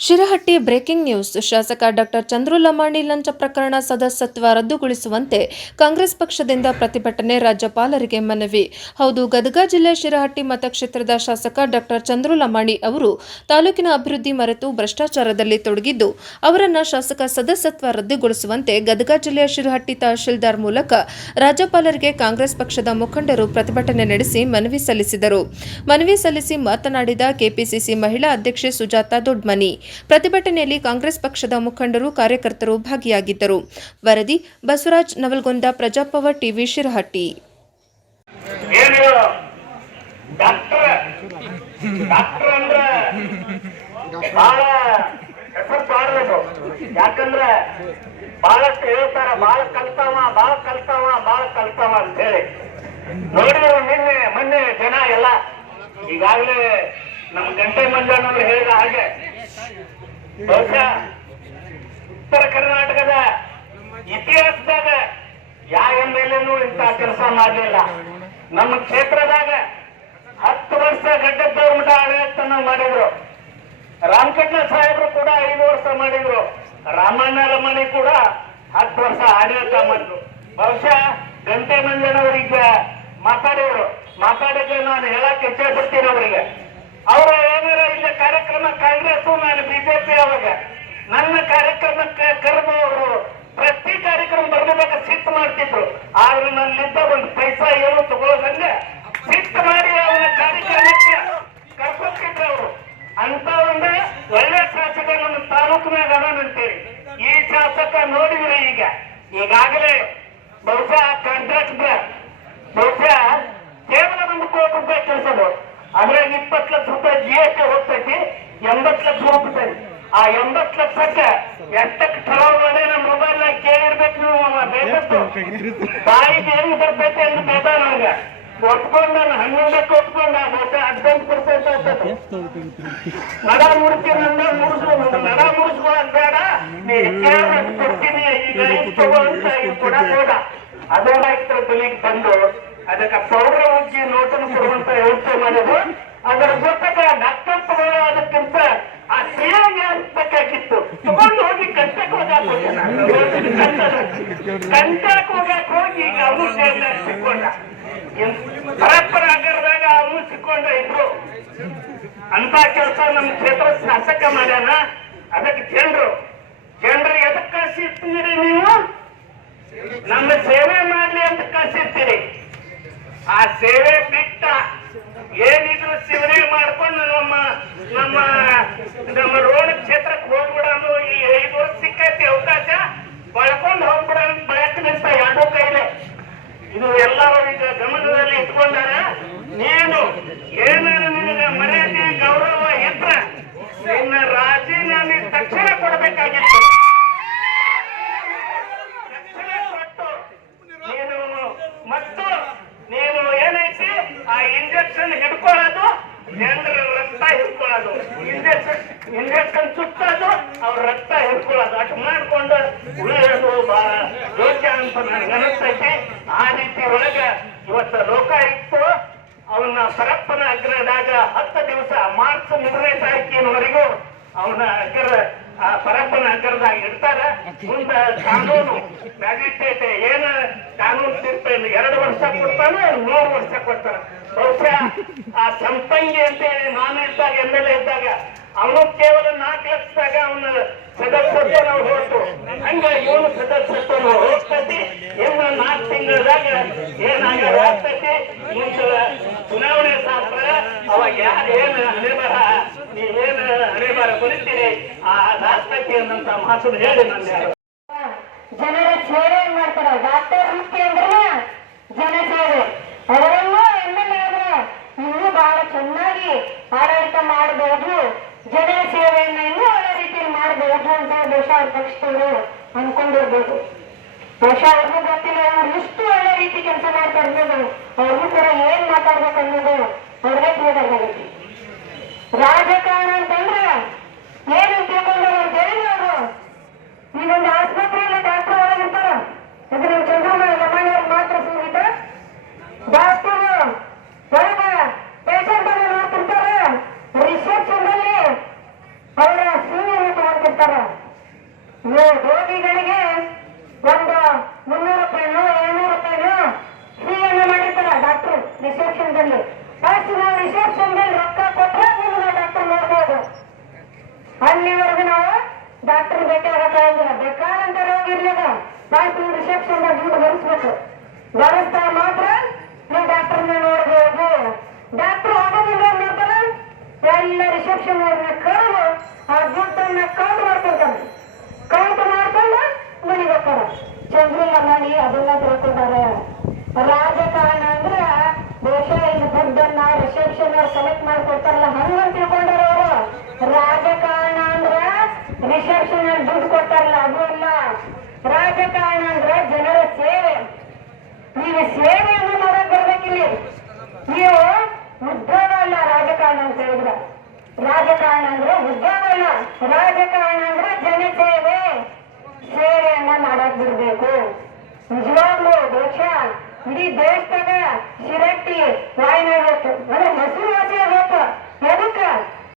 Shirahatti breaking news. ಶಾಸಕ doctor Chandru Lamani ಲಂಚ ಪ್ರಕರಣ ಸದಸ್ಯತ್ವ ರದ್ದುಗೊಳಿಸುವಂತೆ ಕಾಂಗ್ರೆಸ್ ಪಕ್ಷದಿಂದ ಪ್ರತಿಭಟನೆ. ರಾಜ್ಯಪಾಲರಿಗೆ ಮನವಿ. ಹೌದು, ಗದಗ ಜಿಲ್ಲೆ ಶಿರಹಟ್ಟಿ ಮತಕ್ಷೇತ್ರದ ಶಾಸಕ ಡಾಕ್ಟರ್ ಚಂದ್ರು ಲಮಾಣಿ ಅವರು ತಾಲೂಕಿನ ಅಭಿವೃದ್ಧಿ ಮರೆತು ಭ್ರಷ್ಟಾಚಾರದಲ್ಲಿ ತೊಡಗಿದ್ದು, ಅವರನ್ನು ಶಾಸಕ ಸದಸ್ಯತ್ವ ರದ್ದುಗೊಳಿಸುವಂತೆ ಗದಗ ಜಿಲ್ಲೆಯ ಶಿರಹಟ್ಟಿ ತಹಶೀಲ್ದಾರ್ ಮೂಲಕ ರಾಜ್ಯಪಾಲರಿಗೆ ಕಾಂಗ್ರೆಸ್ ಪಕ್ಷದ ಮುಖಂಡರು ಪ್ರತಿಭಟನೆ ನಡೆಸಿ ಮನವಿ ಸಲ್ಲಿಸಿದರು. ಮನವಿ ಸಲ್ಲಿಸಿ ಮಾತನಾಡಿದ ಕೆಪಿಸಿಸಿ ಮಹಿಳಾ ಅಧ್ಯಕ್ಷೆ ಸುಜಾತಾ ದೊಡ್ಮನಿ, ಪ್ರತಿಭಟನೆಯಲ್ಲಿ ಕಾಂಗ್ರೆಸ್ ಪಕ್ಷದ ಮುಖಂಡರು, ಕಾರ್ಯಕರ್ತರು ಭಾಗಿಯಾಗಿದ್ದರು. ವರದಿ ಬಸವರಾಜ್ ನವಲ್ಗೊಂದ, ಪ್ರಜಾಪವರ್ ಟಿವಿ, ಶಿರಹಟ್ಟಿ. ಯಾಕಂದ್ರೆ ಬಹಳಷ್ಟು ಹೇಳ್ತಾರ, ಬಾಳ ಕಲ್ತಾವ ಅಂತ ಹೇಳಿ ನೋಡಿದ್ರು. ಮೊನ್ನೆ ಜನ ಎಲ್ಲ ಈಗಾಗಲೇ ನಮ್ಮ ಗಂಟೆ ಮಂಜಣ್ಣವರು ಹೇಳಿದ ಹಾಗೆ ಬಹುಶಃ ಉತ್ತರ ಕರ್ನಾಟಕದ ಇತಿಹಾಸದಾಗ ಯಾವ ಎಮ್ಮೆಲ್ಲೆನೂ ಇಂಥ ಕೆಲಸ ಮಾಡಲಿಲ್ಲ. ನಮ್ಮ ಕ್ಷೇತ್ರದಾಗ 10 ವರ್ಷ ಗಡ್ಡದವ್ರ ಮಠ ಆಡಳಿತನ ಮಾಡಿದ್ರು. ರಾಮಕೃಷ್ಣ ಸಾಹೇಬರು ಕೂಡ 5 ವರ್ಷ ಮಾಡಿದ್ರು. ರಾಮಣ್ಣ ಲಮಾಣಿ ಕೂಡ 10 ವರ್ಷ ಆಡಳಿತ ಮಾಡಿದ್ರು. ಬಹುಶಃ ಗಂಟೆ ಮಂಜಣ್ಣವರಿಗೆ ಮಾತಾಡಿದ್ರೆ ನಾನು ಹೇಳಕ್ಕೆ ಇಚ್ಛೆ ಪಡ್ತೀನಿ ಅವರಿಗೆ. ಅವರ ಏನಾರ ಇಲ್ಲ ಕಾರ್ಯಕ್ರಮ ಕಾಂಗ್ರೆಸ್, ನಾನು ಬಿಜೆಪಿ. ಅವಾಗ ನನ್ನ ಕಾರ್ಯಕ್ರಮಕ್ಕೆ ಕರೆದು ಅವರು ಪ್ರತಿ ಕಾರ್ಯಕ್ರಮ ಬರಬೇಕು ಸಿಟ್ಟು ಮಾಡ್ತಿದ್ರು. ಆದ್ರೆ ನನ್ನಿಂದ ಒಂದು ಪೈಸಾ ಏನು ತಗೊಳ್ಳೋದಂಗೆ ಸಿಟ್ಟು ಮಾಡಿ ಅವರ ಕಾರ್ಯಕ್ರಮಕ್ಕೆ ಕರ್ಕೊತಿದ್ರು ಅವರು. ಅಂತ ಒಂದು ಒಳ್ಳೆ ಶಾಸಕ ನಮ್ಮ ತಾಲೂಕಿನಾಗ ಅದಾನಂತೇಳಿ ಈ ಶಾಸಕ ನೋಡಿದ್ರೆ ಈಗಾಗಲೇ ಬಹುಶಃ ಕಾಂಟ್ರಾಕ್ಟರ್ ಕೇವಲ 1 ಕೋಟಿ ರೂಪಾಯಿ ಕೆಲಸದು, ಅದ್ರಾಗ 20 ಲಕ್ಷ ರೂಪಾಯಿ GST ಹೋಗ್ತೈತಿ, 80 ಲಕ್ಷ ಹೋಗ್ತೈತಿ. ಆ 80 ಲಕ್ಷಕ್ಕೆ ಎಷ್ಟಕ್ಕೆ ಚಲಾವಣೆ ನಮ್ಮ ಮೊಬೈಲ್ ನಾಗ ಕೇಳಿರ್ಬೇಕು ನೀವು. ಬೇಕತ್ತು ಬಾಯಿಗೆ ಹೆಂಗ್ ಬರ್ತೈತಿ ಅಂತ ಬೇಡ ನಂಗ ಒಪ್ಕೊಂಡ 11ಕ್ಕೆ ಒಪ್ಕೊಂಡ 18% ಆಗ್ತದೆ. ನಡ ಮುಡಿಸ್ಕೊಳ್ಳೋದ್ ಬೇಡ, ನೀ ಕೊಡ್ತೀನಿ ಈಗ ತಗೊಂತ ಕೊಡ ಅದೆಲ್ಲ ರೈತರ ಬೆಲೆಗೆ ಬಂದು ಅದಕ್ಕೆ ಪೌಡ್ರ ಉಜ್ಜಿ ನೋಟನ್ನು ಕೊಡುವಂತ ವ್ಯವಸ್ಥೆ ಮಾಡೋದು. ಅದರ ಜೊತೆಗೆ ಡಾಕ್ಟರ್ ತಗೊಳ್ಳೋದಕ್ಕಿಂತ ಆ ಸೇವೆಗೆ ಬೇಕಾಗಿತ್ತು. ತಗೊಂಡು ಹೋಗಿ ಕಂಟಕ್ಕೆ ಹೋಗಿ ಈಗ ಅವನು ಸಿಕ್ಕೊಂಡ, ಪರಸ್ಪರ ಆಗರದಾಗ ಅವನು ಸಿಕ್ಕೊಂಡ ಇದ್ರು. ಅಂತ ಕೆಲಸ ನಮ್ಮ ಕ್ಷೇತ್ರ ಶಾಸಕ ಮಾಡ್ಯಾನ. ಅದಕ್ಕೆ ಜನರು ಎದಕ್ಕೆ ಕಳಿಸಿರ್ತೀರಿ? ನೀವು ನಮ್ಮ ಸೇವೆ ಮಾಡ್ಲಿ ಅಂತ ಕಳಿಸಿರ್ತೀರಿ. ಆ ಸೇವೆ ಬಿಟ್ಟ ಏನಿದ್ರು ಸೇವನೆ ಮಾಡ್ಕೊಂಡು ನಮ್ಮ ರೋಡ್ ಕ್ಷೇತ್ರಕ್ಕೆ ಹೋಗ್ಬಿಡೋದು. ಈ 5 ವರ್ಷ ಸಿಕ್ಕೈತಿ ಅವಕಾಶ, ಬಳಕೊಂಡು ಹೋಗ್ಬಿಡೋದು. ಬಳಕನಿಂತ 2 ಕೈಲೆ ಇದು ಎಲ್ಲರೂ ಈಗ ಗಮನದಲ್ಲಿ ಇಟ್ಕೊಂಡಾರ. ನೀನು ಏನಾದ್ರು ನಿನಗೆ ಮರ್ಯಾದೆ ಗೌರವ ಇದ್ರೆ ನಿನ್ನ ರಾಜೀನಾಮೆ ತಕ್ಷಣ ಕೊಡಬೇಕಾಗಿತ್ತು. ನೀನು ಏನೈತಿ ಆ ಇಂಜೆಕ್ಷನ್ ಹಿಡ್ಕೊಳ್ಳೋದು, ಜನರ ರಕ್ತ ಹಿಡ್ಕೊಳ್ಳೋದು, ಇಂಜೆಕ್ಷನ್ ಸುತ್ತೋದು, ಅವ್ರ ರಕ್ತ ಹಿಡ್ಕೊಳ್ಳೋದು, ಅಷ್ಟು ಮಾಡ್ಕೊಂಡು ಉಳಿಯೋದು ಬಹಳ ಯೋಗ್ಯ ಅಂತ ನನಗೆ ಅನಿಸ್ತೈತಿ. ಆ ರೀತಿ ಒಳಗ ಇವತ್ತು ಲೋಕಾಯುಕ್ತ ಅವನ ಪರಪ್ಪನ ಅಗ್ರದಾಗ 10 ದಿವಸ ಮಾರ್ಚ್ 3ನೇ ತಾರೀಕಿನವರೆಗೂ ಅವನ ಆ ಪರಪ್ಪನ ಅಗ್ರದಾಗ ಇಡ್ತಾರ. ಮುಂದ ಕಾನೂನು ಮ್ಯಾಜಿಸ್ಟ್ರೇಟ್ ಏನ ಕಾನೂನು ತೀರ್ಪು 2 ವರ್ಷ ಕೊಡ್ತಾನೆ, 3 ವರ್ಷ ಕೊಡ್ತಾರ. ಬಹುಶಃ ಆ ಸಂಪಂಗಿ ಅಂತೇಳಿ ನಾನು ಇದ್ದಾಗ MLA ಇದ್ದಾಗ ಅವನು ಕೇವಲ 4 ಲಕ್ಷದಾಗ ಅವನ ಸದಸ್ಯತ್ವ ನಾವು ಹೋಗ್ತು. ಹಂಗ ಇವನು ಸದಸ್ಯತ್ವ ಹೋಗ್ತೈತಿ. ಇನ್ನು 4 ತಿಂಗಳದಾಗ ಏನಾಗ್ತೈತಿ, ಚುನಾವಣೆ ಶಾಸ್ತ್ರ ಅವಾಗ ಯಾರು ಏನು ಹಣೆಬರ ನೀವೇನು ಹಣೆಬರ ಬರೀತೀರಿ ಆಗ್ತೈತಿ ಅನ್ನಂತ ಮಾತು ಹೇಳಿ ನನ್ನ ಜನರ ಸೇವೆ ಮಾಡ್ತಾರ. ಡಾಕ್ಟರ್ ಮುಖ್ಯ ಅಂದ್ರೆ ಜನ ಸೇವೆ. ಅವರನ್ನು MLA ಆದ್ರೆ ಇನ್ನೂ ಬಹಳ ಚೆನ್ನಾಗಿ ಆಡಳಿತ ಮಾಡಬಹುದು, ಜನರ ಸೇವೆಯನ್ನ ಇನ್ನೂ ಒಳ್ಳೆ ರೀತಿಯಲ್ಲಿ ಮಾಡಬಹುದು ಅಂತ ಬಹುಶಃ ಅವ್ರ ಪಕ್ಷದವರು ಅನ್ಕೊಂಡಿರ್ಬೋದು. ಬಹುಶಃ ಅವ್ರಿಗೂ ಗೊತ್ತಿಲ್ಲ ಅವ್ರು ಇಷ್ಟು ಒಳ್ಳೆ ರೀತಿ ಕೆಲಸ ಮಾಡ್ತಾರೆ ಅನ್ನೋದು. ಅವ್ರಿಗೂ ಕೂಡ ಏನ್ ಮಾತಾಡ್ಬೇಕು ಅನ್ನೋದು ಅವ್ರಿಗೆ ತಿಳಿದಾಗೈತಿ. ರಾಜಕಾರಣ ಅಂತಂದ್ರೆ ಏನು ತಿಳ್ಕೊಂಡ್ರು ಅವ್ರು ಹೇಳಿದ್ರು. ಅವರು ಈಗೊಂದು ಆಸ್ಪತ್ರೆಯಲ್ಲಿ ಡಾಕ್ಟರ್ ಒಳಗಿರ್ತಾರ, ಇದು ನೀವು ಚಂದ್ರಮ್ಮ ಲಮಾಣಿಯವ್ರು ಮಾತ್ರ ಸೀಮಿತ. ಡಾಕ್ಟರ್ ಒಳಗ ಪೇಷಂಟ್ ಅನ್ನು ನೋಡ್ತಿರ್ತಾರೆ. ರಿಸೆಪ್ಷನ್ ಅಲ್ಲಿ ಅವರ ಕೊಡ್ತಾರ. ರೋಗಿಗಳಿಗೆ ಒಂದು 300 ರೂಪಾಯಿನೋ 700 ರೂಪಾಯಿನೋ ಫ್ರೀಯನ್ನು ಮಾಡಿರ್ತಾರ ಡಾಕ್ಟರ್ ರಿಸೆಪ್ಷನ್ದಲ್ಲಿ. ಫಸ್ಟ್ ನಾವು ರಿಸೆಪ್ಷನ್ದಲ್ಲಿ ರೊಕ್ಕ ಕೊಟ್ಟರೆ ನಿಮ್ಗೆ ಡಾಕ್ಟರ್ ನೋಡ್ಬೋದು. ಅಲ್ಲಿವರೆಗೂ ನಾವು ಡಾಕ್ಟರ್ ಭೇಟಿ ಆಗಕ್ಕಾಗಿಲ್ಲ. ಬೇಕಾದಂತ ರೋಗ ಇರ್ಲಿಲ್ಲ ಫಸ್ಟ್ ನೀವು ರಿಸೆಪ್ಷನ್ ದುಡ್ಡು ಬರೆಸ್ಬೇಕು. ಬರೆಸ್ತಾ ಮಾತ್ರ ನೀವು ಡಾಕ್ಟರ್ನ ನೋಡ್ಬೋದು. ಡಾಕ್ಟರ್ ಆಗೋದಿಲ್ಲ ಏನ್ ಮಾಡ್ತಾರ, ಎಲ್ಲ ರಿಸೆಪ್ಷನ್ ಕರೆದು ಆ ದುಡ್ಡನ್ನ ಕೌಂಟ್ ಮಾಡ್ಕೊಳ್ತಾನೆ. ಕೌಂಟ್ ಮಾಡ್ಕೊಂಡು ಮನೆಗೆ ಹೋಗ್ತಾರ. ಚಂದ್ರಲ್ಲ ಮಾಡಿ ಅದನ್ನ ತಿಳ್ಕೊಂಡಾರ. ರಾಜಕಾರಣ ಅಂದ್ರ ಬಹುಶಃ ಇಲ್ಲಿ ದುಡ್ಡನ್ನ ರಿಸೆಪ್ಷನ್ ಅವ್ರು ಕಲೆಕ್ಟ್ ಮಾಡ್ಕೊಡ್ತಾರಲ್ಲ ಹಂಗ ತಿಳ್ಕೊಂಡಾರ ಅವರು. ರಾಜಕಾರಣ ಅಂದ್ರ ರಿಸೆಪ್ಷನ್ ಅಲ್ಲಿ ದುಡ್ಡು ಕೊಡ್ತಾರಲ್ಲ ಅದು ಅಲ್ಲ. ರಾಜಕಾರಣ ಅಂದ್ರ ಜನರ ಸೇವೆ. ನೀವು ಸೇವೆಯನ್ನು ಮಾಡಕ್ ಬರ್ಬೇಕಿಲ್ಲಿ. ನೀವು ಉದ್ಯೋಗ ಅಲ್ಲ ರಾಜಕಾರಣ ಅಂತ ಹೇಳಿದ್ರ. ರಾಜಕಾರಣ ಅಂದ್ರೆ ಉದ್ಯೋಗ ಅಲ್ಲ. ರಾಜಕಾರಣ ಅಂದ್ರೆ ಜನ ಸೇವೆ. ಸೇವೆಯನ್ನ ಮಾಡಕ್ ಬಿಡ್ಬೇಕು. ನಿಜವಾಗ್ಲೂ ಬಹುಶಃ ಇಡೀ ದೇಶದಾಗ ಶಿರಟ್ಟಿ ವಾಯುನೈವೇದ್ಯ ಅಂದ್ರೆ ಹೆಸರು